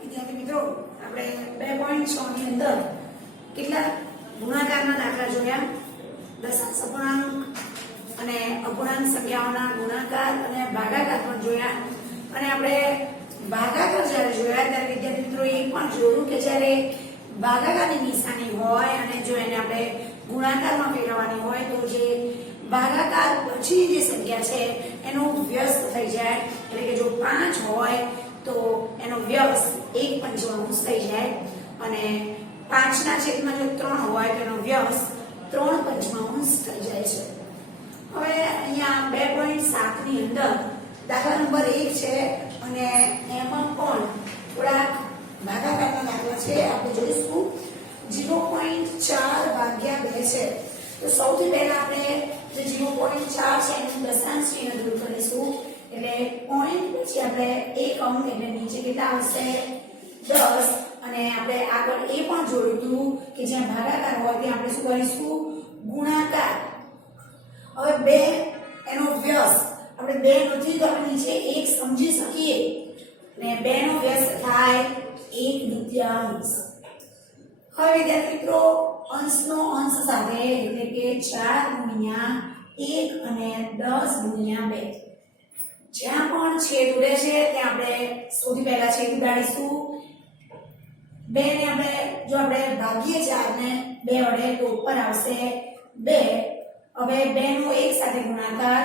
વિદ્યાર્થી મિત્રો આપણે 2.6 ની અંદર કેટલા ગુણાકારના દાખલા જોયા દશાંશ અપૂર્ણાંક અને અપૂર્ણાંક સંખ્યાઓના ગુણાકાર અને ભાગાકાર પણ જોયા અને આપણે ભાગાકાર જ્યારે જોયા ત્યારે વિદ્યાર્થી મિત્રો એ પણ જોયું કે જ્યારે ભાગાકારની નિશાની હોય અને જો એને આપણે ગુણાકારમાં ફેરવવાની હોય તો જે ભાગાકાર પછી જે સંખ્યા છે એનો વ્યસ્ત થઈ જાય એટલે કે જો 5 હોય તો એનો વ્યસ્ત 1/5 થઈ જાય અને 5 ના છેદમાં જો 3 હોય તો એનો વ્યસ્ત 3/5 થઈ જાય છે. હવે અહીંયા 2.7 ની અંદર દાખલા નંબર 1 છે અને એમાં પણ થોડાક ભાગાકારના દાખલા છે. આપણે જોઈશું 0.4 ભાગ્યા 2 છે. તો સૌથી પહેલા આપણે જે 0.4 છે એનું દશાંશ ચિહ્ન દૂર કરીશું એટલે પોઈન્ટ પછી આપણે એક અંક એટલે નીચે કેટલા આવશે 10 અને આપણે આગળ એ પણ જોયું હતું કે જ્યાં ભાગાકાર હોય ત્યાં આપણે શું કરીશું ગુણાકાર. હવે 2 એનો વ્યસ્ત આપણે 2 નથી તો આપણે નીચે 1 સમજી શકીએ અને 2 નો વ્યસ્ત થાય 1/2. હવે વિદ્યાર્થી મિત્રો અંશનો અંશ સાથે એટલે કે 4 ગુણ્યા 1 અને 10 ગુણ્યા 2 જ્યાં પણ છેદ ઉડે છે ત્યાં આપણે સૌથી પહેલા છેદ ઉડાડીશું. 2 ને આપણે જો આપણે ભાગીએ 4 ને 2 વડે તો ઉપર આવશે 2. હવે 2 નો એક સાથે ગુણાકાર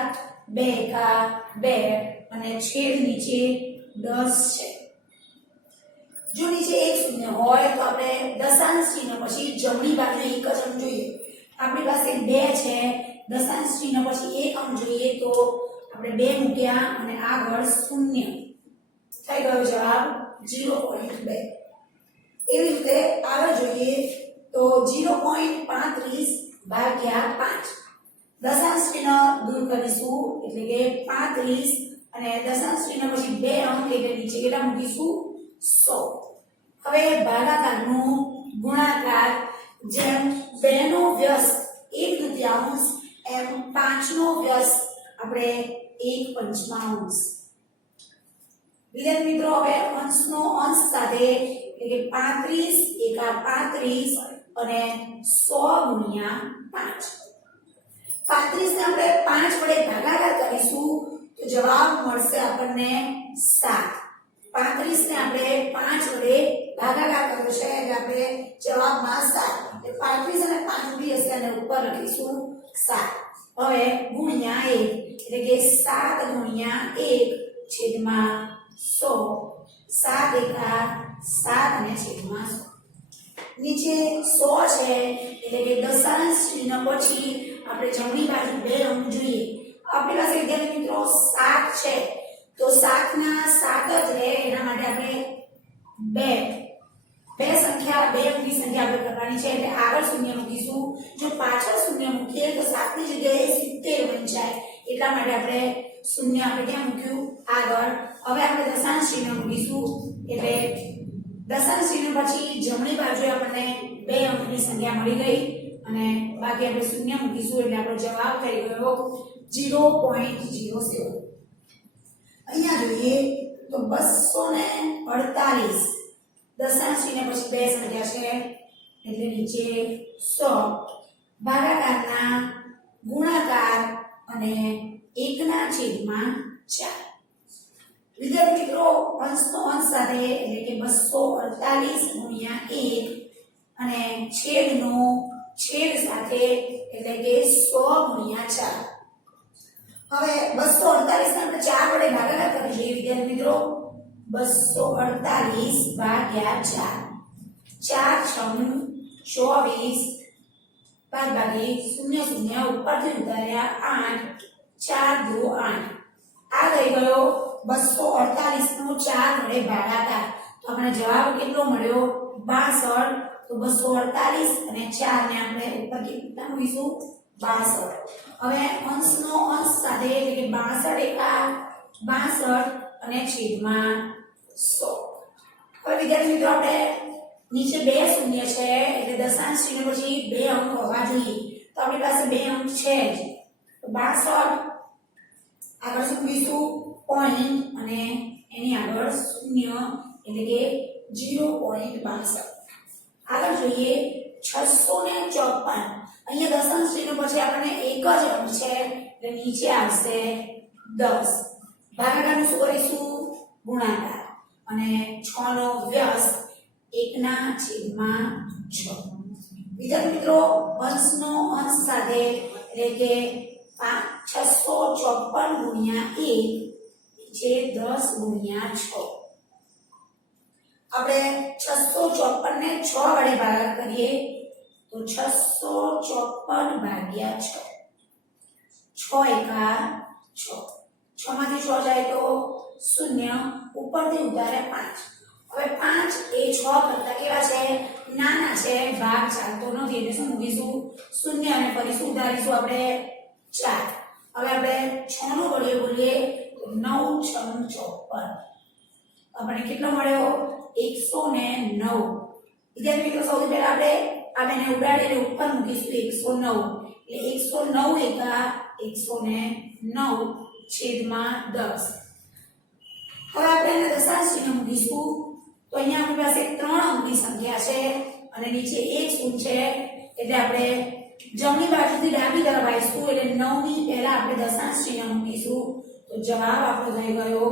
2 એકા 2 અને છેદ નીચે 10 છે. જો નીચે 1 શૂન્ય હોય તો આપણે દશાંશ ચિહ્ન પછી જમણી બાજુ એક જ અંક જોઈએ. આપણી પાસે 2 છે દશાંશ ચિહ્ન પછી એક અંક જોઈએ તો આપણે 2 મૂક્યા અને આગળ શૂન્ય થઈ ગયો જવાબ 0.2. એવી રીતે આગળ જોઈએ તો 0.35 ભાગ્યા 5 દશાંશ ચિહ્ન દૂર કરીશું એટલે કે 35 અને દશાંશ ચિહ્ન પછી 2 અંક એટલે નીચે કેટલા મૂકીશું 100. હવે ભાગાકારનો ગુણાકાર જેમ 2 નો વ્યસ્ત 1/2 એમ 5 નો વ્યસ્ત આપણે 1/5. વિદ્યાર્થી મિત્રો હવે અંશનો અંશ સાથે એટલે કે 35 એકા 35 અને 100 ગુણ્યા 5. 35 ને આપણે 5 વડે ભાગાકાર કરીશું તો જવાબ મળશે આપણને 7. 35 ને આપણે 5 વડે ભાગાકાર કર્યો છે એટલે આપણે જવાબમાં 7 એટલે 35 અને 5 ઉડી હશે અને ઉપર લખીશું 7. હવે ગુણ્યા 1 એટલે કે 7 ગુણ્યા 1 છેદમાં 100 7 એકા 7 અને છેદમાં 100. નીચે 100 છે એટલે કે દશાંશ ચિહ્ન પછી આપણે જમણી બાજુ 2 અંક જોઈએ. આપણી પાસે વિદ્યાર્થી મિત્રો 7 છે તો 7 ના 7 જ રહે એના માટે આપણે 2 સંખ્યા 2 અંકની સંખ્યા આપણે કરવાની છે એટલે આગળ શૂન્ય મૂકીશું. જો પાછળ શૂન્ય મૂકીએ તો 7 ની જગ્યાએ 70 બની જાય એટલા માટે આપણે શૂન્ય આપણે ક્યાં મૂક્યું આગળ. હવે આપણે દશાંશ ચિહ્ન મૂકીશું એટલે દશાંશ ચિહ્ન પછી જમણી બાજુએ આપણને 2 અંકની સંખ્યા મળી ગઈ અને બાકી આપણે શૂન્ય મૂકીશું એટલે આપણો જવાબ થઈ ગયો 0.07. અહીંયા જોઈએ તો 248 દશાંશ ચિહ્ન પછી 2 સંખ્યા છે એટલે નીચે 100 ભાગાકારના ગુણાકાર અને 1/4. વિદ્યાર્થી મિત્રો અંશનો અંશ સાથે એટલે કે 248 ગુણ્યા 1 અને છેદનો છેદ સાથે એટલે કે 100 ગુણ્યા 4. હવે 248 ને આપણે 4 વડે ભાગાકાર કરી દઈએ વિદ્યાર્થી મિત્રો 248 ભાગ્યા 4 4 24 બાદ બાકી 0 0 ઉપરથી ઉતાર્યા 8 4 2 8 આ થઈ ગયો 248 નો 4 વડે ભાગાકાર. તો આપણે જવાબ કેટલો મળ્યો 62. તો 248 અને 4 ને આપણે ઉપર કેટલા મૂકીશું 62. હવે અંશનો અંશ સાથે એટલે કે 62 એકા 62 અને છેદમાં 100. હવે વિદ્યાર્થી મિત્રો આપણે નીચે 2 શૂન્ય છે એટલે દશાંશ ચિહ્ન પછી 2 અંક હોવા જોઈએ તો આપણી પાસે 2 અંક છે જ તો 62 આગળ શું મૂકીશું પોઈન્ટ અને એની આગળ શૂન્ય એટલે કે 0.62. આગળ જોઈએ 654. અહીંયા દશાંશ ચિહ્ન પછી આપણને એક જ અંક છે એટલે નીચે આવશે 10. ભાગાકારનું શું કરીશું? ગુણાકાર. અને 6 નો વ્યસ્ત 1/6. વિદ્યાર્થી મિત્રો, અંશનો અંશ સાથે એટલે કે 654 ગુણ્યા 1 છે 10 ગુણ્યા 6. આપણે 654 ને 6 વડે ભાગાકાર કરીએ તો 654 ભાગ્યા 6. 6 એકા 6. 6 માંથી 6 જાય તો 0, ઉપરથી ઉતારે 5. હવે 5 એ 6 કરતા કેવા છે? નાના છે. ભાગ ચાલતો નથી એટલે શું મૂકીશું? 0 અને ફરી શું ઉતારીશું આપણે? 4. હવે આપણે 6 નો ઘડિયો બોલીએ તો 9 × 54. આપણે કેટલો મળ્યો? 109. વિદ્યાર્થી મિત્રો, સૌથી પહેલા આપણે આ બેને ઉડાડીને ઉપર મૂકીશું 109. એટલે 109 છેદમાં 10. હવે આપણે એને દશાંશ ચિહ્ન મૂકીશું તો અહીંયા આપણી પાસે 3 અંકની સંખ્યા છે અને નીચે 1 શૂન્ય છે એટલે આપણે જમણી બાજુથી ડાબી તરફ આવીશું એટલે 9 ની પહેલા આપણે દશાંશ ચિહ્ન મૂકીશું તો જવાબ આપણો થઈ ગયો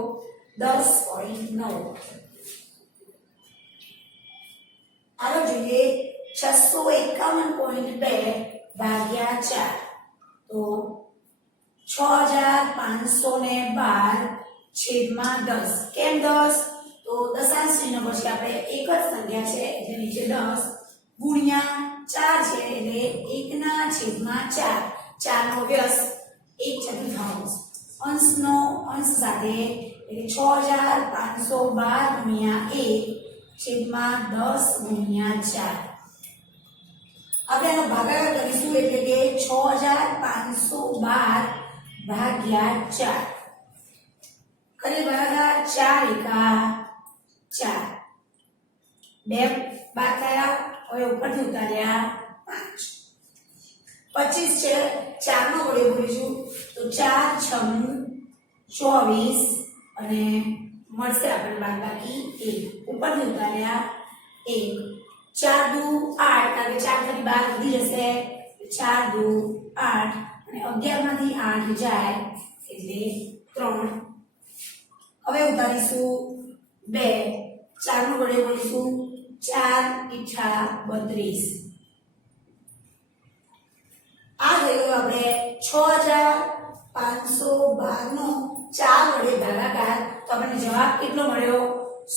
10.9. આગળ જોઈએ 651.2 ભાગ્યા 4 તો 6512 છેદમાં 10. કેમ 10? તો દશાંશ ચિહ્ન પછી આપણે એક જ સંખ્યા છે એટલે નીચે 10 ગુણ્યા 4 છે એટલે 1/4. 4 નો વ્યસ્ત 1/4. અંશનો અંશ સાથે એટલે 6512 ગુણ્યા 1 છેદમાં 10 ગુણ્યા 4. આપણે આનો ભાગાકાર કરીશું એટલે કે 6512 ભાગ્યા 4. કરી ભાગાકાર 4 એકા 4. 2 બાદ થયા. હવે ઉપરથી ઉતાર્યા 5. 25 છે. 4 નો ઘડિયો બોલીશું તો 4 × 6 24 અને મળશે આપણે બાદબાકી 1. ઉપરથી ઉતાર્યા 1. 4 દુ 8 કારણ કે 4 માંથી 12 વધી જશે. 4 દુ 8 અને 11 માંથી 8 જાય એટલે 3. હવે ઉતારીશું 2. 4 નો ઘડિયો બોલીશું 4 × 32. આ થઈ ગયો આપણે 6512 નો 4 વડે ભાગાકાર. તો આપણને જવાબ કેટલો મળ્યો?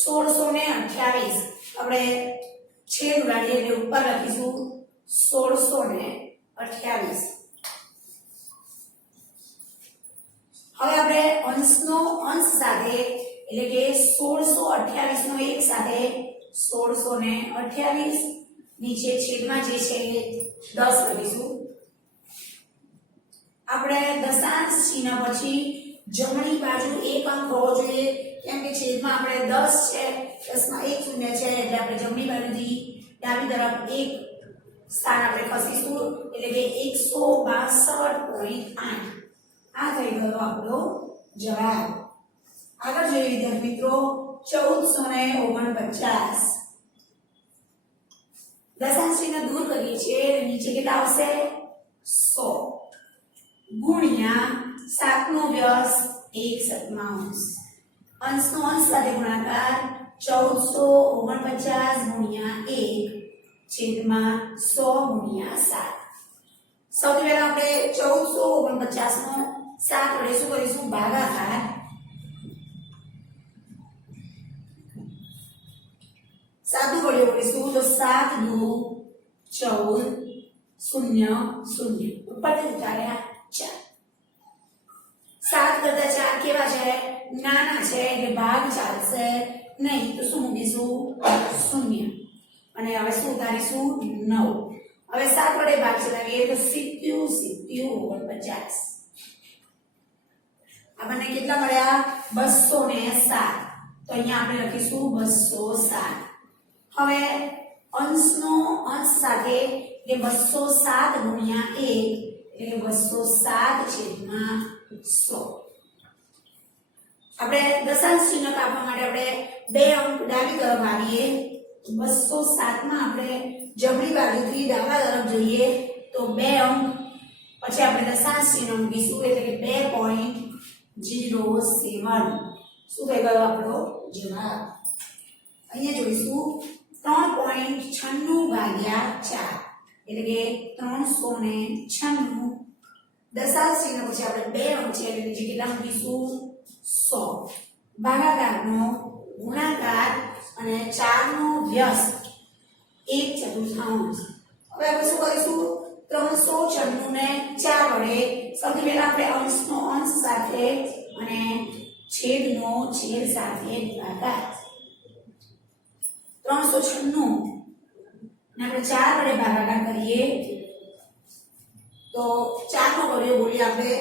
1628. આપણે છેદ ઉડાડીએ એટલે ઉપર લખીશું 1628. હવે આપણે અંશનો અંશ સાથે એટલે કે 1628 નો એક સાથે 1628 નીચે છેદમાં જે છે 10 લખીશું. આપણે દશાંશ ચિહ્ન પછી જમણી બાજુ એક અંક હોવો જોઈએ કેમ કે છેદમાં આપણે 10 છે 10 માં 1 શૂન્ય છે એટલે આપણે જમણી બાજુથી ડાબી તરફ એક સ્થાન આપણે ખસીશું એટલે કે 162.8. આ થઈ ગયો આપણો જવાબ. આગળ જોઈએ વિદ્યાર્થી મિત્રો 1449. દશાંશ ચિહ્ન દૂર કરીએ છીએ નીચે કેટલા આવશે? 100 ગુણ્યા 7 નો વ્યસ્ત 1/7. અંશનો અંશ સાથે ગુણાકાર 1449 ગુણ્યા 1 છેદમાં 100 ગુણ્યા 7. સૌથી પહેલા આપણે 1449 નો 7 વડે શું કરીશું? ભાગાકાર. 7 નો ઘડિયો કરીશું તો 7 દુ 14 0 0 ઉપરથી ઉતાર્યા 4. 7 કરતા 4 કેવા છે? નાના છે એટલે ભાગ ચાલશે નહીં તો શું મૂકીશું? 0 અને હવે શું ઉતારીશું? 9. હવે 7 વડે ભાગ ચલાવીએ તો 49. આપણને કેટલા મળ્યા? 207. તો અહીંયા આપણે લખીશું 207. હવે અંશનો અંશ સાથે એટલે 207 ગુણ્યા 1 એટલે 207 છેદમાં 100. આપણે દશાંશ ચિહ્ન કાપવા માટે આપણે બે અંક ડાબી તરફ આવીએ 207 માં આપણે જમણી બાજુથી ડાબા તરફ જઈએ તો બે અંક પછી આપણે દશાંશ ચિહ્ન મૂકીશું એટલે કે 2.07 શું થઈ ગયો આપણો જવાબ અહીંયા જોઈશું 3.96 ભાગ્યા 4 એટલે કે 396 દશાંશ ચિહ્ન પછી આપણે બે અંક છે એટલે નીચે કેટલા મૂકીશું 100 ભાગાકારનો ગુણાકાર અને 4 નો વ્યસ્ત 1/4. હવે આપણે શું કરીશું 396 ને 4 વડે સૌથી પહેલા આપણે અંશનો અંશ સાથે અને છેદનો છેદ સાથે ભાગાકાર 396 ને આપણે 4 વડે ભાગાકાર કરીએ તો 4 નો કર્યો બોલીએ આપણે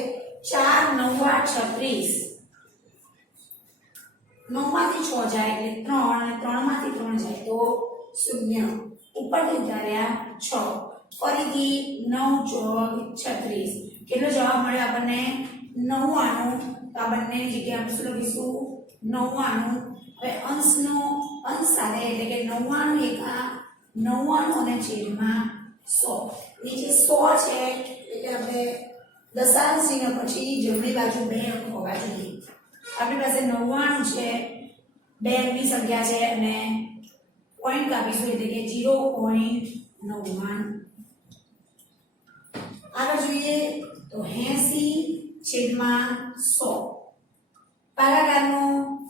4 9 36 9 માંથી 6 જાય એટલે 3 અને 3 માંથી 3 જાય તો 0 ઉપરથી ઉતાર્યા 6 ફરીથી 9 ચોક 36 કેટલો જવાબ મળે આપણને 99 તો આ બંને જગ્યાએ આપણે શું લખીશું 99 હવે અંશનો અંશ સાથે એટલે કે 99 એકા 99 અને છેદમાં 100 નીચે 100 છે એટલે આપણે દશાંશ ચિહ્ન પછી જમણી બાજુ બે અંક હોવા જોઈએ આપણી પાસે 99 છે બે અંકની સંખ્યા છે અને પોઈન્ટ કાપીશું એટલે કે 0.99 આગળ જોઈએ તો 80/100 ભાગાકારનો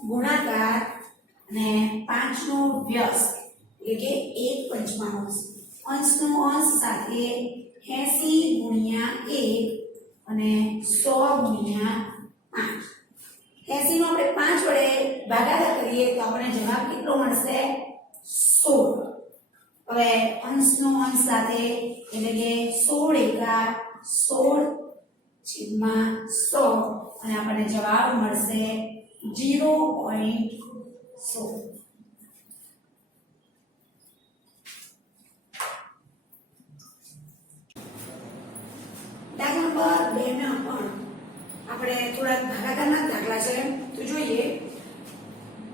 ગુણાકાર અને 5 નો વ્યસ્ત એટલે કે 1/5 અંશનો અંશ સાથે 80 ગુણ્યા 1 અને 100 ગુણ્યા 5 80 નો આપણે 5 વડે ભાગાકાર કરીએ તો આપણને જવાબ કેટલો મળશે 16 હવે અંશનો અંશ સાથે એટલે કે 16 એકા 16 છેદમાં 100 અને આપણને જવાબ મળશે 0.16 દાખલા નંબર 2 માં પણ આપણે થોડા ભાગાકારના દાખલા છે તો જોઈએ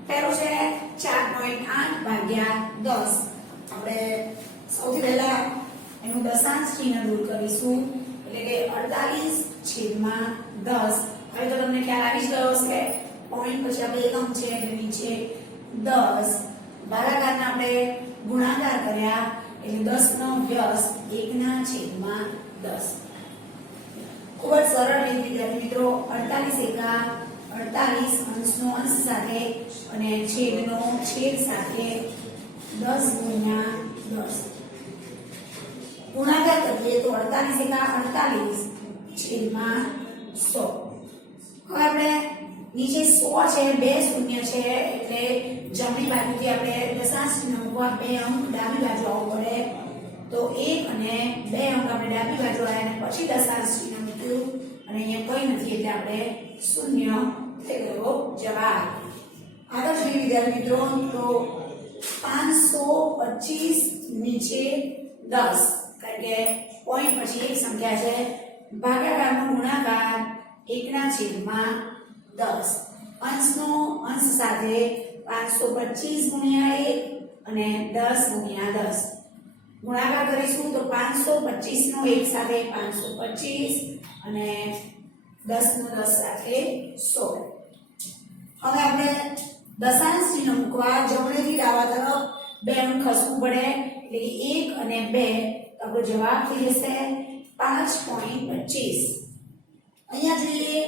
પહેલો છે 4.8 ભાગ્યા 10 આપણે સૌથી પહેલા એનું દશાંશ ચિહ્ન દૂર કરીશું એટલે કે 48/10 હવે તો તમને ખ્યાલ આવી જ ગયો હશે પોઈન્ટ પછી આપણે એકમ છે એટલે નીચે 10 ભાગાકારના આપણે ગુણાકાર કર્યા એટલે 10 નો વ્યસ્ત 1/10 ખૂબ જ સરળ રીત વિદ્યાર્થી મિત્રો 48 એકા 48 અંશનો અંશ સાથે અને છેદનો છેદ સાથે 10 ગુણ્યા 10 ગુણાકાર કરીએ તો 48 એકા 48 છેદમાં 100 હવે આપણે નીચે 100 છે બે શૂન્ય છે એટલે જમણી બાજુથી આપણે દશાંશ ચિહ્ન મૂકવા બે અંક ડાબી બાજુ આવવું પડે તો 1 અને 2 અંક આપણે ડાબી બાજુ આવ્યા અને પછી દશાંશ ચિહ્ન મૂક્યું અને અહીંયા કંઈ નથી એટલે આપણે શૂન્ય થઈ ગયો જવાબ આગળ જોઈએ વિદ્યાર્થી મિત્રો તો 525 નીચે 10 કારણ કે પોઈન્ટ પછી એક સંખ્યા છે ભાગાકારનો ગુણાકાર 1/10 અંશનો અંશ સાથે 525 ગુણ્યા 1 અને 10 ગુણ્યા 10 ગુણાકાર કરીશું તો 525 નો 1 સાથે 525 અને 10 નો 10 સાથે 100 હવે આપણે દશાંશ ચિહ્ન મૂકવા જમણેથી ડાબા તરફ બે અંક ખસવું પડે એટલે કે 1 અને 2 તો આપણો જવાબ થઈ જશે 5.25 અહીંયા જોઈએ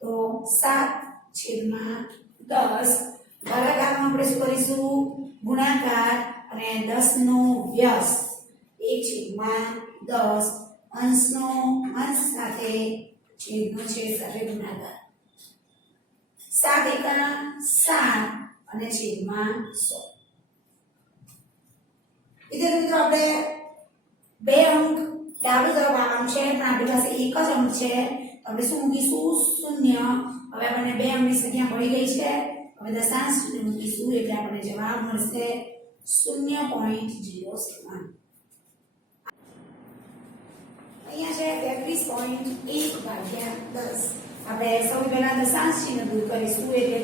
તો 7/10 ભાગાકારમાં આપણે શું કરીશું ગુણાકાર અને 10 નો વ્યસ્ત 1/10 અંશનો અંશ સાથે છેદનો છેદ સાથે ગુણાકાર 7 એકા 7 અને છેદમાં 100 વિદ્યાર્થી મિત્રો આપણે બે અંક ડાબી તરફ આવવાનું છે પણ આપણી પાસે એક જ અંક છે આપણે શું મૂકીશું શૂન્ય હવે આપણને બે અંકની સંખ્યા મળી ગઈ છે હવે દશાંશ ચિહ્ન મૂકીશું એટલે આપણને જવાબ મળશે 0.07 અહીંયા છે 33.1 ભાગ્યા 10 આપણે સૌથી પહેલા દશાંશ ચિહ્ન દૂર કરીશું એટલે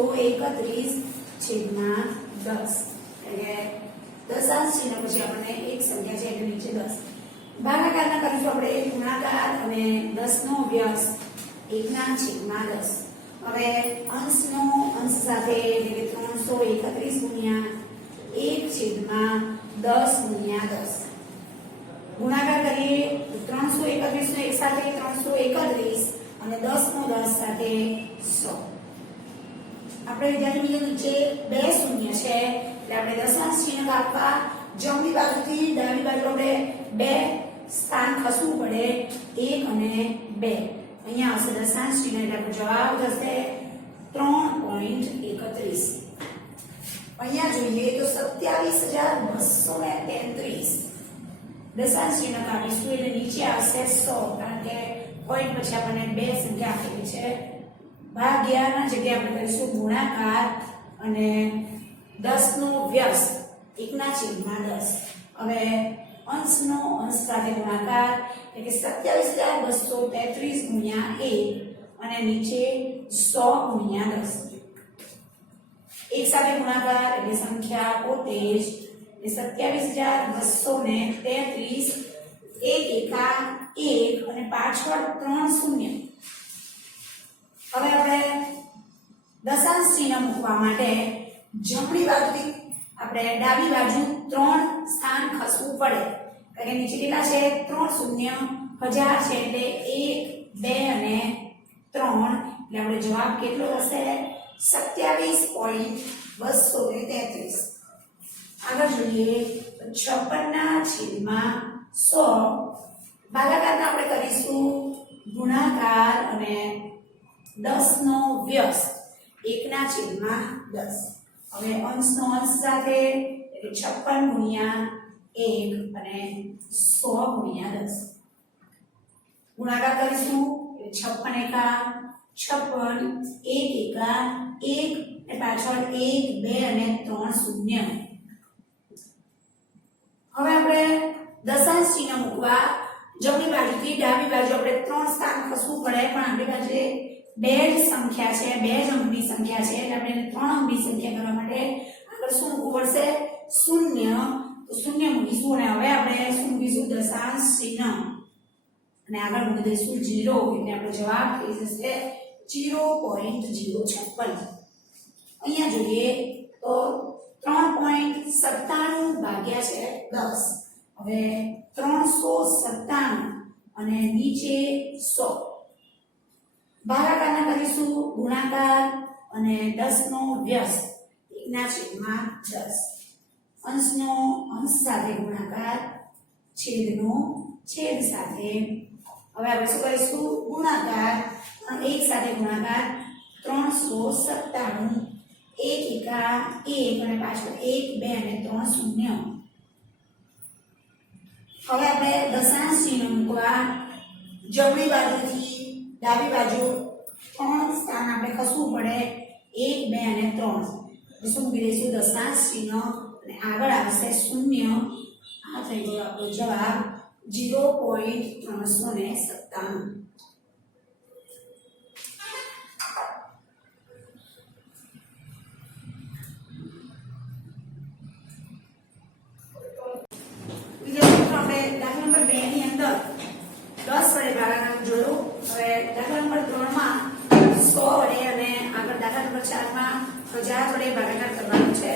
331/10 એટલે દશાંશ ચિહ્ન પછી આપણને એક સંખ્યા છે એટલે નીચે 10 ભાગાકારના કરીશું આપણે ગુણાકાર અને 10 નો અભ્યાસ 1/10 હવે અંશનો અંશ સાથે એટલે કે 331 ગુણ્યા 1/10 ગુણાકાર કરીએ 331 નો એક સાથે 331 અને 10 નો 10 સાથે 100 આપણે વિદ્યાર્થી મિત્રો નીચે બે શૂન્ય છે એટલે આપણે દશાંશ ચિહ્ન કાપવા જમણી બાજુથી ડાબી બાજુ આપણે બે સ્થાન ખસવું પડે 1 અને 2 અહીંયા આવશે દશાંશ ચિહ્ન એટલે આપણો જવાબ થશે 3.31 અહીંયા જોઈએ તો 27233 દશાંશ ચિહ્ન કાપીશું એટલે નીચે આવશે 100 કારણ કે પોઈન્ટ પછી આપણને બે સંખ્યા આપેલી છે ભાગ્યાના જગ્યાએ આપણે કરીશું ગુણાકાર અને 10 નો વ્યસ્ત 1/10 હવે અંશનો અંશ સાથે ગુણાકાર એટલે કે 27233 ગુણ્યા 1 અને નીચે 100 ગુણ્યા 10 એક સાથે ગુણાકાર એટલે સંખ્યા પોતે જ 27233 એક એકા 1 અને પાછળ 3 શૂન્ય હવે આપણે દશાંશ ચિહ્ન મૂકવા માટે જમણી બાજુથી આપણે ડાબી બાજુ 3 સ્થાન ખસવું પડે કારણ કે નીચે કેટલા છે 3 શૂન્ય 1000 છે એટલે 1 2 અને 3 એટલે આપણે જવાબ કેટલો હશે 27.233 આગળ જોઈએ 56/100 ભાગાકારના આપણે કરીશું ગુણાકાર અને 10 નો વ્યસ્ત 1/10 હવે અંશનો અંશ સાથે એટલે 56 ગુણ્યા 1 અને 100 ગુણ્યા 10 ગુણાકાર કરીશું એટલે 56 એકા 56 1 એકા 1 અને પાછળ 1 2 અને 3 શૂન્ય હવે આપણે દશાંશ ચિહ્ન મૂકવા જમણી બાજુથી ડાબી બાજુ આપણે 3 સ્થાન ખસવું પડે પણ આપણી પાસે બે જ સંખ્યા છે બે જ અંકની સંખ્યા છે એટલે આપણે 3 અંકની સંખ્યા કરવા માટે આગળ શું મૂકવું પડશે શૂન્ય તો શૂન્ય મૂકીશું અને હવે આપણે શું મૂકીશું દશાંશ ચિહ્ન અને આગળ મૂકી દઈશું 0 એટલે આપણો જવાબ થઈ જશે 0.056 અહીંયા જોઈએ તો 3.97 ભાગ્યા છે 10 હવે 397 અને નીચે 100 ભાગાકારના કરીશું ગુણાકાર અને 10 નો વ્યસ્ત 1/10 અંશનો અંશ સાથે ગુણાકાર છેદનો છેદ સાથે હવે આપણે શું કરીશું ગુણાકાર એક સાથે ગુણાકાર 397 એક એકા 1 અને પાછળ 1 2 અને 3 શૂન્ય હવે આપણે દશાંશ ચિહ્ન મૂકવા જમણી બાજુથી ડાબી બાજુ 3 સ્થાન આપણે ખસવું પડે 1 2 અને 3 શું મૂકી દઈશું દશાંશ ચિહ્ન અને આગળ આવશે શૂન્ય આ થઈ ગયો આપણો જવાબ 0.397 દાખલા નંબર 2 ની અંદર 10 વડે ભાગાકાર જોયો હવે દાખલા નંબર 3 માં 100 વડે અને આગળ દાખલા નંબર 4 માં 1000 વડે ભાગાકાર કરવાનો છે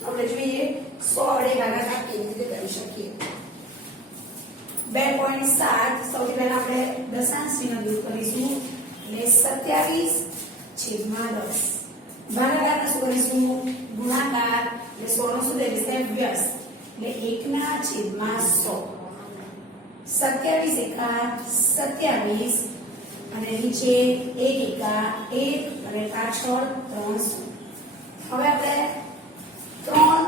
તો આપણે જોઈએ 100 વડે ભાગાકાર કેવી રીતે કરી શકીએ 2.7 સૌથી પહેલા આપણે દશાંશ ચિહ્ન દૂર કરીશું એટલે 27/10 ભાગાકારના શું કરીશું ગુણાકાર એટલે 100 નો શું થઈ જશે વ્યસ્ત એટલે 1/100 27 એકા 27 અને નીચે 1 એકા 1 અને પાછળ 3 હવે આપણે 3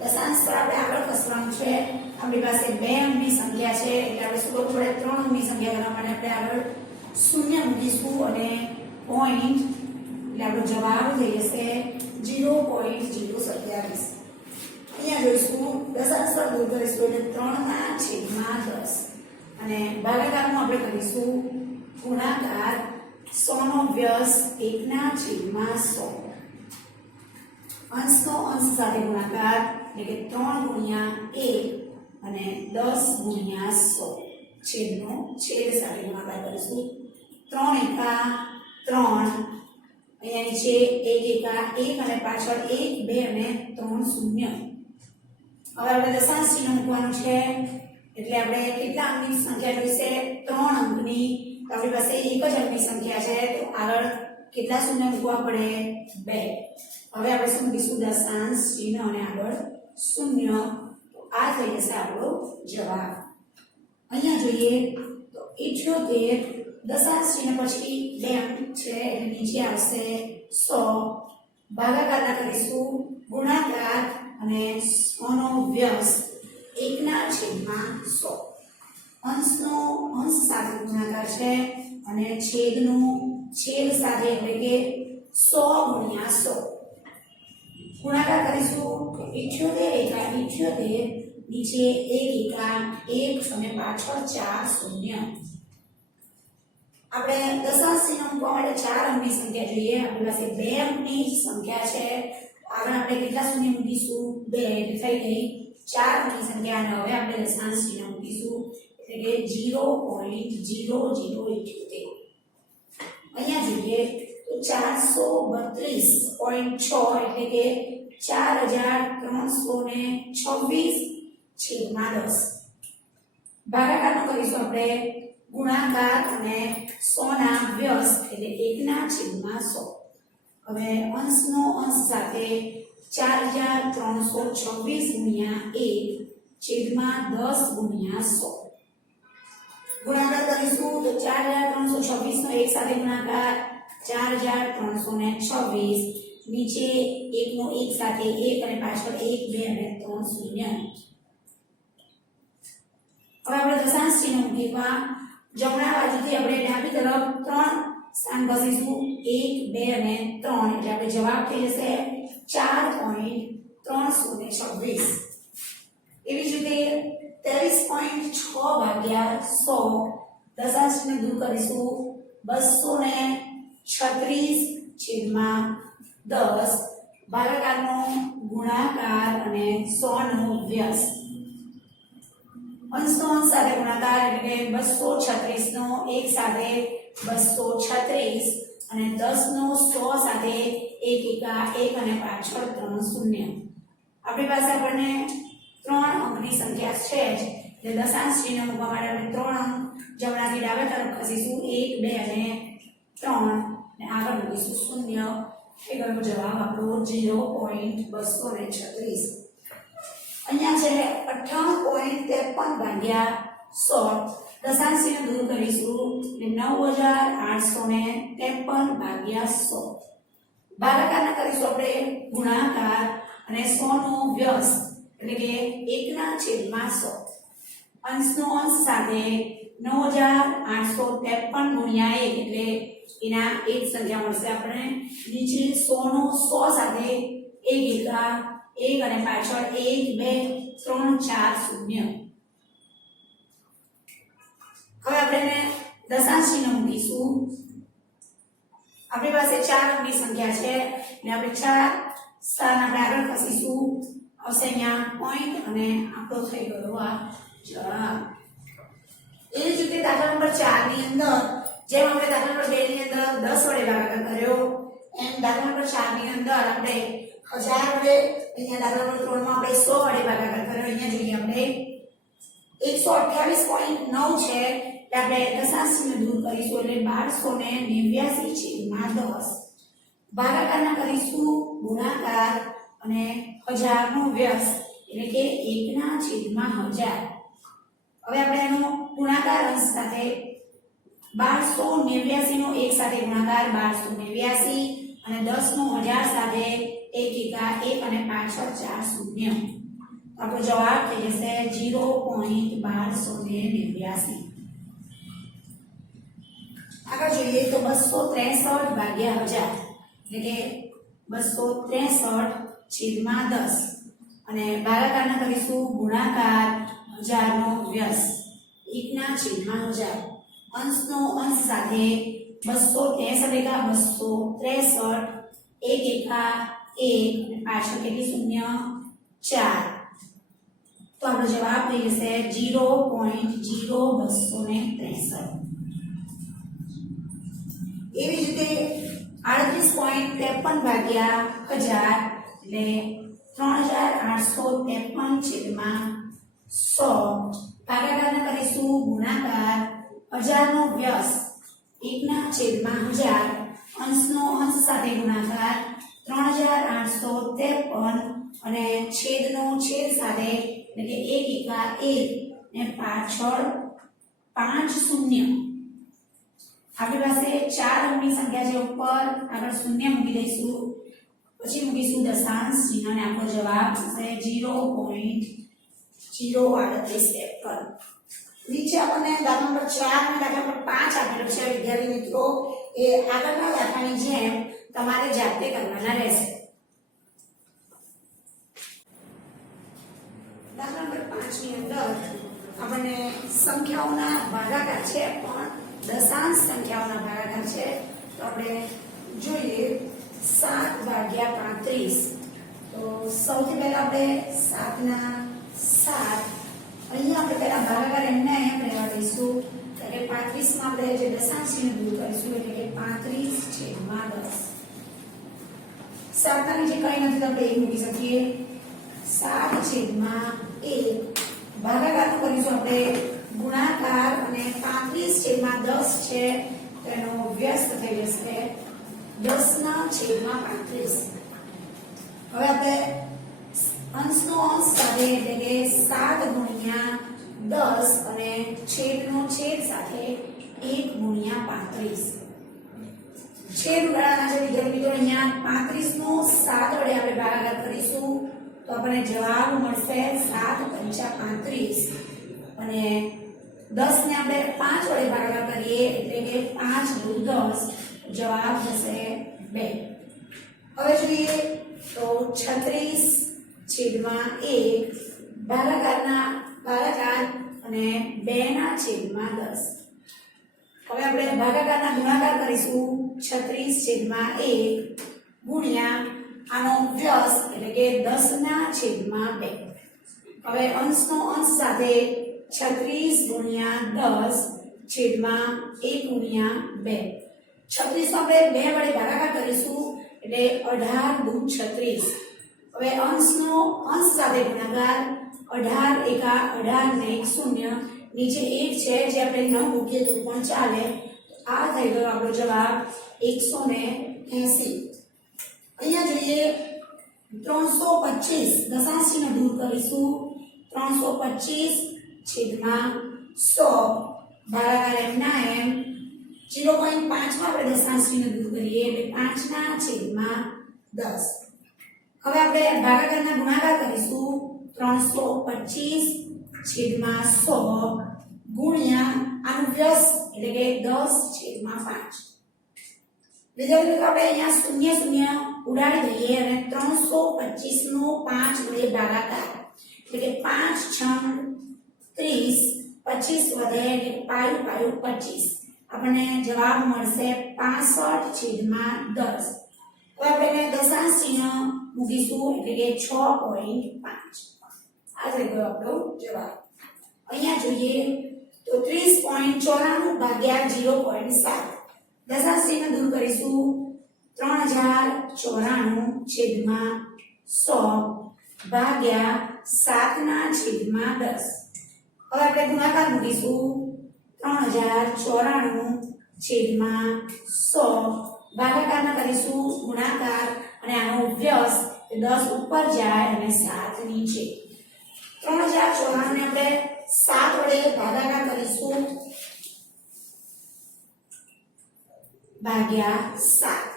દશાંશ પર આપણે આગળ ખસવાનું છે આપણી પાસે 2 અંકની સંખ્યા છે એટલે આપણે શું કરવું પડે 3 અંકની સંખ્યા કરવા માટે આપણે આગળ શૂન્ય મૂકીશું અને પોઈન્ટ એટલે આપણો જવાબ થઈ જશે 0.027 અહીંયા જોઈશું દશાંશ પર દૂર કરીશું એટલે 3/10 અને ભાગાકારનું આપણે કરીશું ગુણાકાર 100 નો વ્યસ્ત 1/100 અંશનો અંશ સાથે ગુણાકાર એટલે કે 3 ગુણ્યા 1 અને 10 ગુણ્યા 100 છેદનો છેદ સાથે ગુણાકાર કરીશું 3 એકા 3 અહીંયા નીચે 1 એકા 1 અને પાછળ 1 2 અને 3 શૂન્ય. હવે આપણે દશાંશ ચિહ્ન મૂકવાનું છે એટલે આપણે કેટલા અંકની સંખ્યા જોઈશે 3 અંકની. તો આપણી પાસે એક જ અંકની સંખ્યા છે તો આગળ કેટલા શૂન્ય મૂકવા પડે 2. હવે આપણે શું મૂકીશું દશાંશ ચિહ્ન અને આગળ શૂન્ય. તો આ થઈ જશે આપણો જવાબ. અહીંયા જોઈએ તો 78 દશાંશ ચિહ્ન પછી 2 અંક છે એટલે નીચે આવશે 100. ભાગાકારના કરીશું ગુણાકાર અને 100 નો વ્યસ્ત 1/100. અંશનો અંશ સાથે ગુણાકાર છે અને છેદનું છેદ સાથે એટલે કે 100 ગુણ્યા 100. ગુણાકાર કરીશું તો 78 એકા 78 નીચે 1 એકા 1 અને પાછળ 4 શૂન્ય. આપણે દશાંશ ચિહ્ન મૂકવા માટે 4 અંકની સંખ્યા જોઈએ. આપણી પાસે 2 અંકની સંખ્યા છે. આગળ આપણે કેટલા શૂન્ય મૂકીશું 2 એટલે થઈ ગઈ 4 અંકની સંખ્યા. અને હવે આપણે દશાંશ ચિહ્ન મૂકીશું એટલે કે 0.0078. અહીંયા જોઈએ તો 432.6 એટલે કે 4326 છેદમાં 10. ભાગાકારનો કરીશું આપણે ગુણાકાર અને 100 ના વ્યસ્ત એટલે 1/100. હવે અંશનો અંશ સાથે 4326 ગુણ્યા 1 છેદમાં 10 ગુણ્યા 100. ગુણાકાર કરીશું તો 4326 નો એક સાથે ગુણાકાર 4326 નીચે 1 નો 1 સાથે 1 અને પાછળ 1 2 અને 3 શૂન્ય. હવે આપણે દશાંશ ચિહ્ન મૂકીશું. જમણા બાજુથી આપણે ડાબી તરફ 3 સ્થાન ખસીશું 1 2 અને 3 એટલે આપણે જવાબ થઈ જશે 4.326. એવી જ રીતે 23.6 ભાગ્યા 100 દશાંશ ચિહ્ન દૂર કરીશું 236 છેદમાં 10. ભાગાકારનો ગુણાકાર અને 100 નો વ્યસ્ત. અંશનો અંશ સાથે ગુણાકાર એટલે કે 236 નો એક સાથે 236 અને 10 નો 100 સાથે 1 એકા 1 અને પાછળ 3 શૂન્ય. આપણી પાસે આપણને 3 અંકની સંખ્યા છે જ એટલે દશાંશ ચિહ્ન મૂકવા માટે આપણે 3 અંક જમણાથી ડાબે તરફ ખસીશું 1 2 અને 3 અને આગળ મૂકીશું શૂન્ય. એ ગયો જવાબ આપણો 0.236. અહીંયા છે 58.53 ભાગ્યા 100 દશાંશ ચિહ્ન દૂર કરીશું એટલે 9853 ભાગ્યા 100. ભાગાકારના કરીશું આપણે ગુણાકાર અને 100 નો વ્યસ્ત એટલે કે 1/100. અંશનો અંશ સાથે 9853 ગુણ્યા 1 એટલે એના એક સંખ્યા મળશે આપણે. નીચે 100 નો 100 સાથે 1 એકા 1 અને પાછળ 1 2 3 4 શૂન્ય. હવે આપણે દશાંશ ચિહ્ન મૂકીશું. આપણી પાસે 4 અંકની સંખ્યા છે એટલે આપણે 4 સ્થાન આપણે આગળ ખસીશું. આવશે અહીંયા પોઈન્ટ અને આપણો થઈ ગયો આ જવાબ. એ જ રીતે દાખલા નંબર 4 ની અંદર જેમ આપણે દાખલા નંબર 2 ની અંદર 10 વડે ભાગાકાર કર્યો એમ દાખલા નંબર 4 ની અંદર આપણે 1000 વડે, અહીંયા દાખલા નંબર 3 માં આપણે 100 વડે ભાગાકાર કર્યો. અહીંયા જોઈએ આપણે 128.9 છે એટલે આપણે દશાંશ ચિહ્ન દૂર કરીશું એટલે 1289 છેદમાં 10. ભાગાકારના કરીશું ગુણાકાર અને 1000 નો વ્યસ્ત એટલે કે 1/1000. હવે આપણે એનો ગુણાકાર અંશ સાથે 1289 નો એક સાથે ગુણાકાર 1289 અને 10 નો 1000 સાથે 1 એકા 1 અને પાછળ 4 શૂન્ય. આપણો જવાબ થઈ જશે 0.1289. આગળ જોઈએ તો 263 ભાગ્યા 1000 એટલે કે 263 છેદમાં 10 અને ભાગાકારના કરીશું ગુણાકાર 1000 નો વ્યસ્ત 1/1000. અંશનો અંશ સાથે 263 એકા 263 1 એકા 1 અને પાછળ કેટલી શૂન્ય 4 તો આપણો જવાબ થઈ જશે 0.0263 એવી જ રીતે 38.53 ભાગ્યા 1000 એટલે 3853 છેદમાં 100 ભાગાકારના કરીશું ગુણાકાર 1000 નો વ્યસ્ત 1 ના છેદમાં 1000 અંશનો અંશ સાથે ગુણાકાર 3853 અને છેદનો છેદ સાથે એટલે કે 1 એકા 1 ને પાછળ 5 શૂન્ય આપણી પાસે 4 અંકની સંખ્યા છે ઉપર આગળ શૂન્ય મૂકી દઈશું પછી મૂકીશું દશાંશ ચિહ્ન અને આપણો જવાબ થશે 0.03853 નીચે આપણને દાખલા નંબર 4 અને દાખલા નંબર 5 આપેલો છે વિદ્યાર્થી મિત્રો એ આગળના દાખલાની જેમ તમારે જાતે કરવાના રહેશે દાખલા નંબર 5 ની અંદર આપણને સંખ્યાઓના ભાગાકાર છે પણ દશાંશ સંખ્યાઓના ભાગાકાર છે તો આપણે જોઈએ 7 ભાગ્યા 35 તો સૌથી પહેલા આપણે 7 ના 7 અહીંયા આપણે પહેલા ભાગાકાર એમને અહીંયા રહેવા દઈશું એટલે 35 માં આપણે જે દશાંશ ચિહ્ન દૂર કરીશું એટલે કે 35/10 7 ના નીચે કંઈ નથી તો આપણે 1 મૂકી શકીએ 7/1 ભાગાકાર કરીશું આપણે ગુણાકાર અને 35/10 છે તેનો વ્યસ્ત થઈ જશે 10/35 હવે આપણે અંશનો અંશ સાથે એટલે કે 7 ગુણ્યા 10 અને છેદનો છેદ સાથે 1 ગુણ્યા 35 છેદ ઉડાડવાના છે વિદ્યાર્થી મિત્રો અહીંયા 35 નો 7 વડે આપણે ભાગાકાર કરીશું તો આપણને જવાબ મળશે 7×5 = 35 અને 10 ને આપણે 5 વડે ભાગાકાર કરીએ એટલે કે 5×10 જવાબ થશે 2 હવે જોઈએ તો 36/1 ભાગાકાર અને 2/10 હવે આપણે ભાગાકારના ગુણાકાર કરીશું 36/1 ગુણ્યા આનો વ્યસ્ત એટલે કે 10/2 હવે અંશનો અંશ સાથે 36 ગુણ્યા 10 છેદમાં 1 ગુણ્યા 2 36 આપણે 2 વડે ભાગાકાર કરીશું એટલે 18 દુ 36 હવે અંશનો અંશ સાથે ગુણાકાર 18 એકા 18 ને 1 શૂન્ય નીચે 1 છે જે આપણે ન મૂકીએ તો પણ ચાલે આ થઈ ગયો આપણો જવાબ 180 અહીંયા જોઈએ 325 દશાંશ ચિહ્ન દૂર કરીશું 325/100 ભાગાકાર એમના એમ 0.5 માં આપણે દશાંશ ચિહ્ન દૂર કરીએ એટલે 5/10 હવે આપણે ભાગાકારના ગુણાકાર કરીશું 325/100 ગુણ્યા આનું વ્યસ્ત એટલે કે 10/5 વિદ્યાર્થી મિત્રો આપણે અહીંયા શૂન્ય શૂન્ય ઉડાડી દઈએ અને 325 નો 5 વડે ભાગાકાર એટલે કે 5×6 30 25 વધે એટલે 5×5 25 આપણને જવાબ મળશે 65/10 હવે આપણે દશાંશ ચિહ્ન મૂકીશું એટલે કે 6.5 આ થઈ ગયો આપણો જવાબ અહીંયા જોઈએ તો 30.94/0.7 દશાંશ ચિહ્ન દૂર કરીશું 3094/100 ભાગ્યા 7/10 હવે આપણે ગુણાકાર મૂકીશું 3094/100 ભાગાકારના કરીશું ગુણાકાર અને આનો વ્યસ્ત 10 ઉપર જાય અને 7 નીચે 3094 ને આપણે 7 વડે ભાગાકાર કરીશું ભાગ્યા 7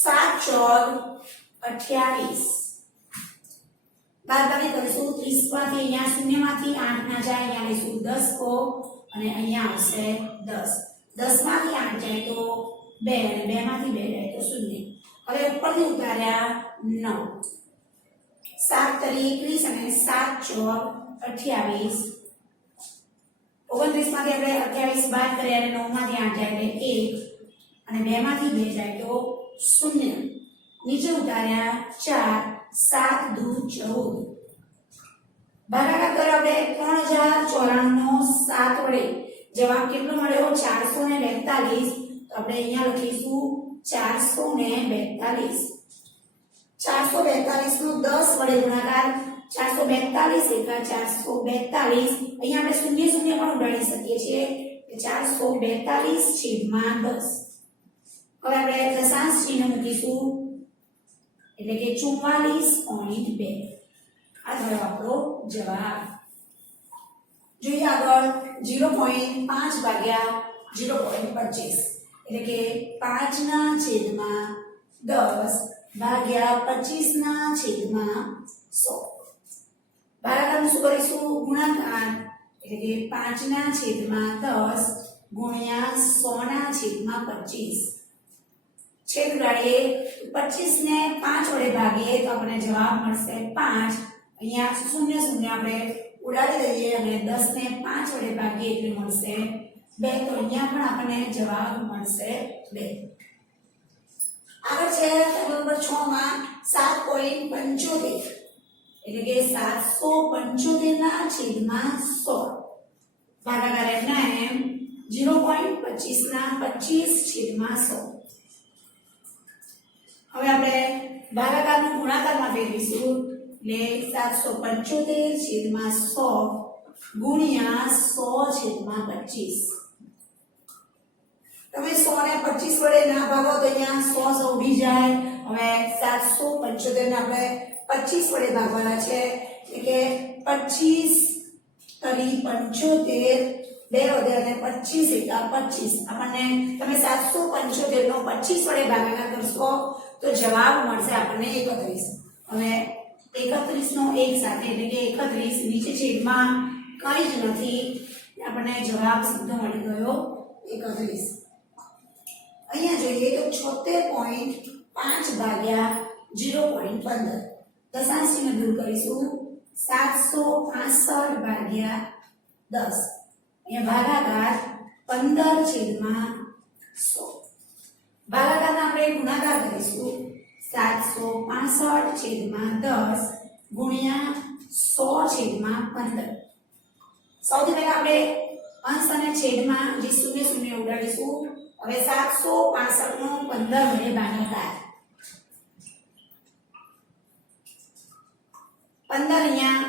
7×4 28 બાદબાકી કરીશું 30 માંથી અહીંયા શૂન્યમાંથી 8 ના જાય અહીંયા લઈશું 10 કો અને અહીંયા આવશે 10 10 માંથી 8 જાય તો 2 અને 2 માંથી 2 જાય તો 0 હવે ઉપરથી ઉતાર્યા 9 7×3 = 21 અને 7×4 28 29 માંથી આપણે 28 બાદ કરીએ અને 9 માંથી 8 જાય એટલે 1 અને 2 માંથી 2 જાય તો 0 નીચે નીચે ઉતાર્યા 4 7 દુ 14 ભાગાકાર કર્યો આપણે 3094 નો 7 વડે જવાબ કેટલો મળ્યો 442 તો આપણે અહીંયા લખીશું 442 442 નો 10 વડે ગુણાકાર 442 એકા 442 અહીંયા આપણે શૂન્ય શૂન્ય પણ ઉડાડી શકીએ છીએ 442 છેદમાં 10 હવે આપણે દશાંશ ચિહ્ન મૂકીશું એટલે કે 44.2 આ થયો આપણો જવાબ જોઈએ આગળ 0.5 ભાગ્યા 0.25 એટલે કે 5 ના છેદમાં 10 ભાગ્યા 25 ના છેદમાં 100 ભાગાકારનું શું કરીશું ગુણાકાર એટલે કે 5 ના છેદમાં 10 ગુણ્યા 100 ના છેદમાં 25 છેદ ઉડાડીએ 25 ને 5 વડે ભાગીએ તો આપણને જવાબ મળશે 5 અહીંયા શૂન્ય શૂન્ય આપણે ઉડાડી દઈએ અને 10 ને 5 વડે ભાગીએ એટલે મળશે 2 તો અહીંયા પણ આપણને જવાબ મળશે 2 આગળ છે નંબર 6 માં 7.75 એટલે કે 775 ના છેદમાં 100 ભાગાકાર એમના એમ 0.25 ના 25 છેદમાં 100 હવે આપણે ભાગાકારનું ગુણાકારમાં ફેરવીશું એટલે 775 છેદમાં 100 ગુણ્યા 100 છેદમાં 25 તમે 100 ને 25 વડે ના ભાગો તો અહીંયા 100 ઉડી જાય હવે 775 ને આપણે 25 વડે ભાગવાના છે એટલે કે 25 તરી 75 બે વધે અને 25 એકા 25 આપણને તમે 775 નો 25 વડે ભાગાકાર કરશો તો જવાબ મળશે આપણને 31 હવે 31 નો એક સાથે એટલે કે 31 નીચે છેદમાં કંઈ જ નથી આપણને જવાબ સીધો મળી ગયો 31 અહીંયા જોઈએ તો 76.5 ભાગ્યા 0.15 દશાંશ ચિહ્ન દૂર કરીશું 765 ભાગ્યા 10 અહીંયા ભાગાકાર 15 છેદમાં 100 ભાગાકારના આપણે ગુણાકાર કરીશું 765 છેદમાં 10 ગુણ્યા 100 છેદમાં 15 સૌથી પહેલા આપણે અંશ અને છેદમાં જે શૂન્ય શૂન્ય ઉડાડીશું હવે 765 નો 15 વડે ભાગાકાર 15 અહીંયા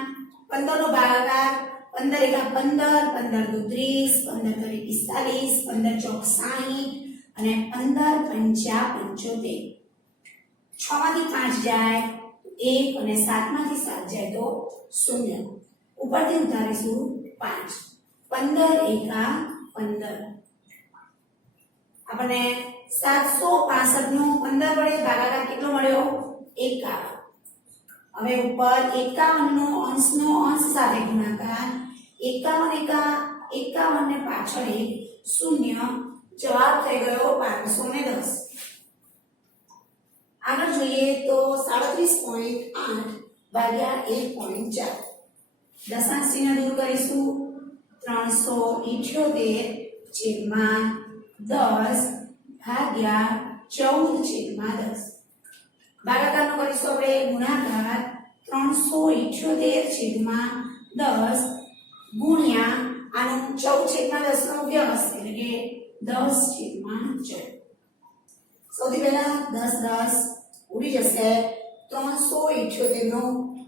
15 નો ભાગાકાર 15 એકા 15 15 દુ 30 15 તરી 45 15 ચોક 60 અને 15 પંચા 75 6 માંથી 5 જાય 1 અને 7 માંથી 7 જાય તો 0 ઉપરથી ઉતારીશું 5 15 એકા 15 આપણને 765 નો 15 વડે ભાગાકાર કેટલો મળ્યો 51 હવે ઉપર 51 નો અંશ સાથે ગુણાકાર 51 એકા 51 ને પાછળ એક 0 જવાબ થઈ ગયો 510 આગળ જોઈએ તો 37.8 ભાગ્યા 1.4 દશાંશ ચિહ્ન દૂર કરીશું 378 છેદમાં 10 ભાગ્યા 14 છેદમાં 10 ભાગાકારનો કરીશું આપણે ગુણાકાર 378 છેદમાં 10 ગુણ્યા આનું 14 છેદમાં 10 નો વ્યસ્ત એટલે કે 10 છેદમાં 14 સૌથી પહેલા 10 10 ઉડી જશે 378 નો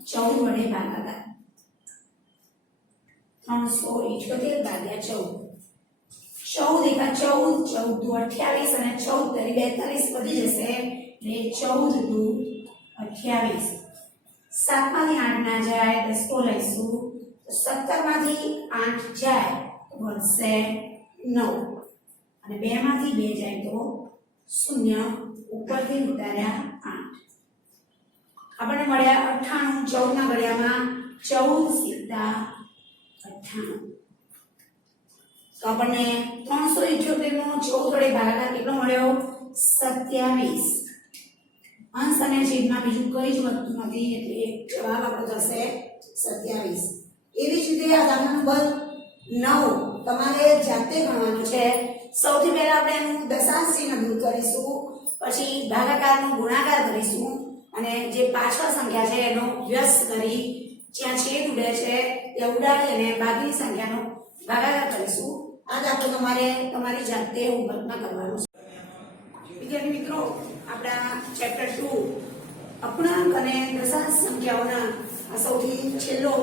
14 વડે ભાગાકાર 378 ભાગ્યા 14 14 એકા 14 14 દુ 28 અને 14 તરી 42 વધી જશે એટલે 14 દુ 28 7 માંથી 8 ના જાય 10 તો લઈશું 17 માંથી 8 જાય તો વધશે 9 અને 2 માંથી 2 જાય તો 0 ઉપરથી ઉતાર્યા 8 આપણને મળ્યા 98 14 ના ઘડિયામાં 14 સીધા 98 તો આપણને 378 નો 14 વડે ભાગાકાર કેટલો મળ્યો 27 અંશ અને છેદમાં બીજું કંઈ જ વધતું નથી એટલે જવાબ આપણો થશે 27 એવી જ રીતે આ દાખલા નંબર 9 તમારે જાતે ગણવાનું છે સૌથી પહેલા આપણે એનું દશાંશ ચિહ્ન દૂર કરીશું પછી ભાગાકારનો ગુણાકાર કરીશું અને જે પાછળ સંખ્યા છે એનો વ્યસ્ત કરી જ્યાં છેદ ઉડે છે તે ઉડાડી અને બાકીની સંખ્યાનો ભાગાકાર કરીશું. આ દાખલો તમારે તમારી જાતે હોમવર્કમાં કરવાનો છે. વિદ્યાર્થી મિત્રો, આપણા ચેપ્ટર 2 અપૂર્ણાંક અને દશાંશ સંખ્યાઓના આ સૌથી છેલ્લો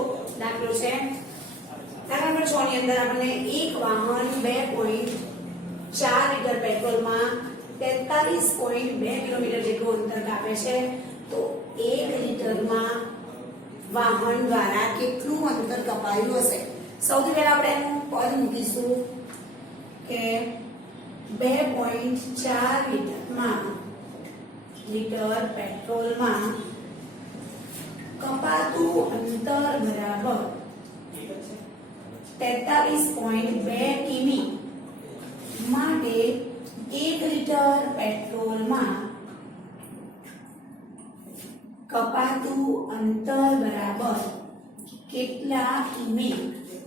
દાખલો છે. દાખલા નંબર 6 ની અંદર આપણને એક વાહન 2.4 લીટર પેટ્રોલમાં 43.2 કિલોમીટર જેટલું અંતર કાપે છે. તો 1 લીટરમાં વાહન દ્વારા કેટલું અંતર કપાયું હશે? સૌથી પહેલા આપણે એનું પદ મૂકીશું કે 2.4 લીટર પેટ્રોલમાં કપાતું અંતર બરાબર 43.2 કિમી માટે 1 લીટર પેટ્રોલમાં કપાતું અંતર બરાબર કેટલા કિમી?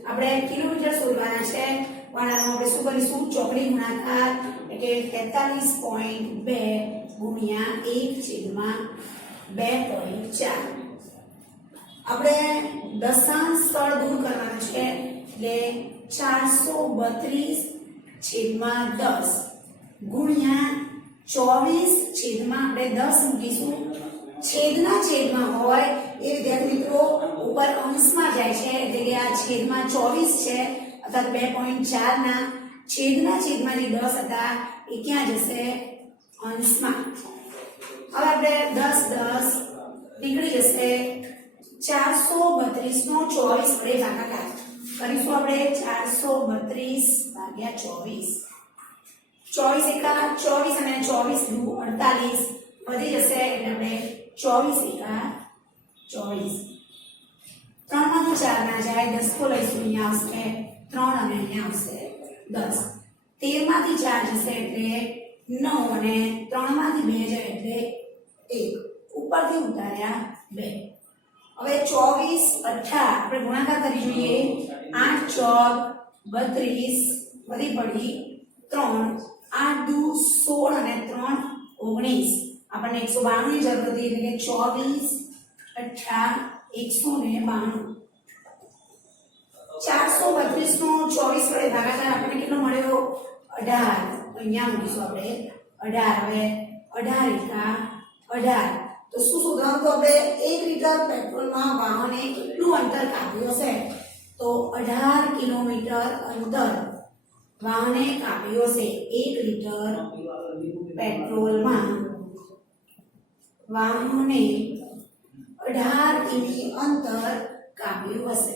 આપણે કિલોમીટર શોધવાના છે. પણ આપણે શું કરીશું? ચોકડી ગુણાકાર એટલે 43.2 ગુણ્યા 1/2.4. આપણે દશાંશ સ્થળ દૂર કરવાના છે એટલે 432/10 ગુણ્યા 24 આપણે 10 મૂકીશું. છેદના છેદમાં હોય એ વિદ્યાર્થી મિત્રો ઉપર અંશમાં જાય છે એટલે કે આ છેદમાં 24 છે અથવા 2.4 ના છેદના છેદમાં જે 10 હતા એ ક્યાં જશે? અંશમાં. હવે આપણે 10 નીકળી જશે. 432 નો 24 વડે ભાગાકાર કરીશું. આપણે 432/24 24 એકા 24 અને 24 દુ 48 વધી જશે એટલે આપણે 24 એકા 24. 3 માંથી 4 ના જાય 10 કો લઈશું. અહીંયા આવશે 3 અને અહીંયા આવશે 10. 13 માંથી 4 જશે એટલે 9 અને 3 માંથી 2 જાય એટલે 1. ઉપરથી ઉતાર્યા 2. હવે 24 18 આપણે ગુણાકાર કરી જોઈએ. 8 ચોક 32 વધી પડી 3 8 દુ 16 અને 3 19. આપણને 192 ની જરૂર હતી એટલે 24 18 192. 432 નો 24 વડે ભાગાકાર આપણને કેટલો મળ્યો? 18. અહીંયા મૂકીશું આપણે 18. હવે 18 એકા 18. તો શું શોધવાનું? તો આપણે 1 લીટર પેટ્રોલમાં વાહને કેટલું અંતર કાપ્યું હશે? તો 18 કિલોમીટર અંતર વાહને કાપ્યું હશે. 1 લીટર પેટ્રોલમાં વાહને 18 કિમી અંતર કાપ્યું હશે.